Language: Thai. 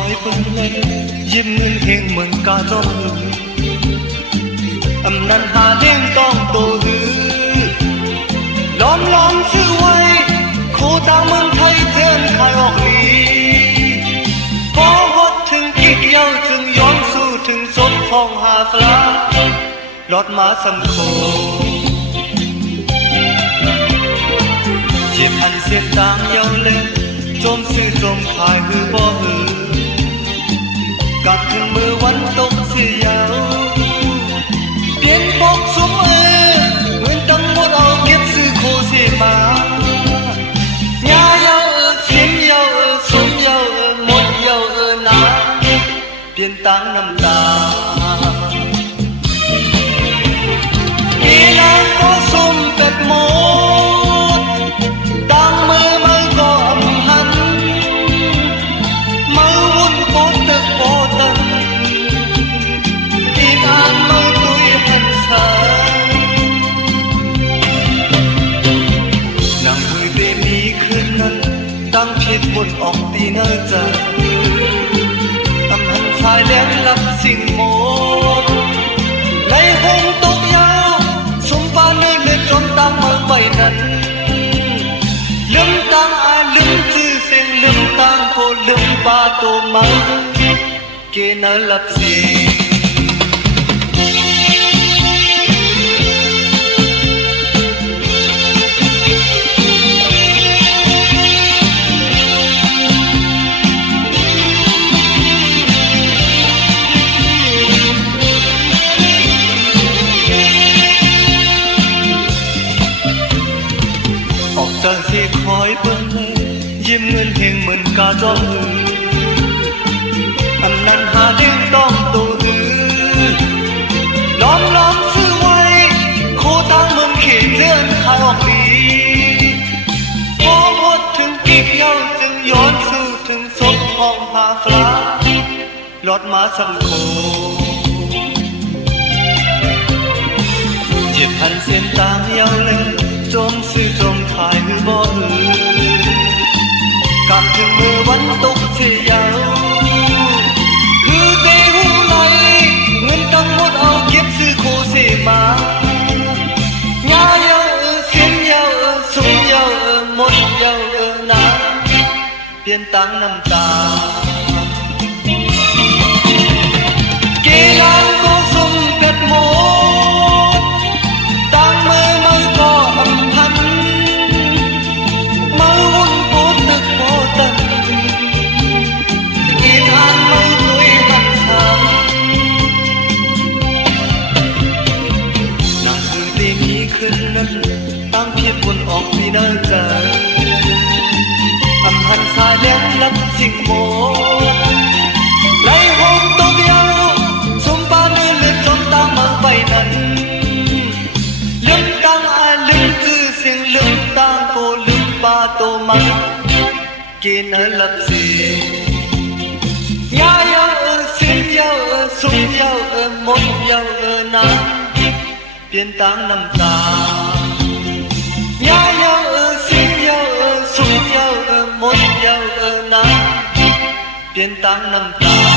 อยเปิ้นเลยยิ้มเงินเฮงเหมือนกาจ้องลืออำนันหาเด้งต้องโตหือล้อมชื่อไว้โคตาเมืองไทยเทินขายออกลีพอฮดถึงกิกเย้าจึงย้อนสู้ถึงศพของหาฟลาลอดมาสำโคเจ็บพันเสียงต่างเย้าเล่นจมซื้อจมขายหือบ่หือกัดถึงมือวันตกเสียยาวเปลี่ยนปกสมเงินตั้งหมดเอาเก็บซื้อโคเสมาญาเย้าเสียงเย้าสมเย้าหมดเย้านาเปลี่ยนตังน้ำตาเวลาก็สมเป็ดหมดตังมือมันก็อำหันมือวุ่นโปตึกโปตันอีนานมือตุยหันสายนั่งคุยเบมีคืนนั้นตั้งผิดบนออกตีเนอใจตำหันชายแดนรับสิ่งโมในหงตกยาวสมปานเนื้อจนตามเมืองใบนั้นลืมตังลืมชื่อเสียงลืมตังโคลืมปาโตมาเกณฑ์รับเสียงจากที่คอยเปิ้นเลยยิ้มเงินเฮงเหมือนกาจ้องหืออำนันหาเด้งต้องโตหือล้อมซื้อไว้โคตาเมืองเขตเลื่อนขายออกลีพอหมดถึงกิกเย้าจึงย้อนสู้ถึงศพของหาฟลาลอดมาสำโคเจ็บพันเส้นตางเย้าเลยจมซื้อจมขายหือบ่หือกำถึงมือวันตกเสียยาวหือเกหูไหลเงินตั้งหมดเอาเก็บซื้อโคเสมาญาเย้าเสียงเย้าสมเย้าหมดเย้านาเปลี่ยนตังน้ำตาเกลานก็สมเป็ดโมตั้งเพียบบนออกที่น่าใจอำหันสาแดงรับสิ่งโมไหลหงตกยาวสมปานเนื้อเลือดจนตามมาไปนั้นลืมตังลืมชื่อเสียงลืมตังโกลืมปาโตมาเกณฑ์รับเสียงญาเย้าเสียงเย้าสมเย้าหมดเย้านาเปลี่ยนตังน้ำตาญาเย้าเสียงเย้าสมเย้าหมดเย้านาเปลี่ยนตังน้ำตา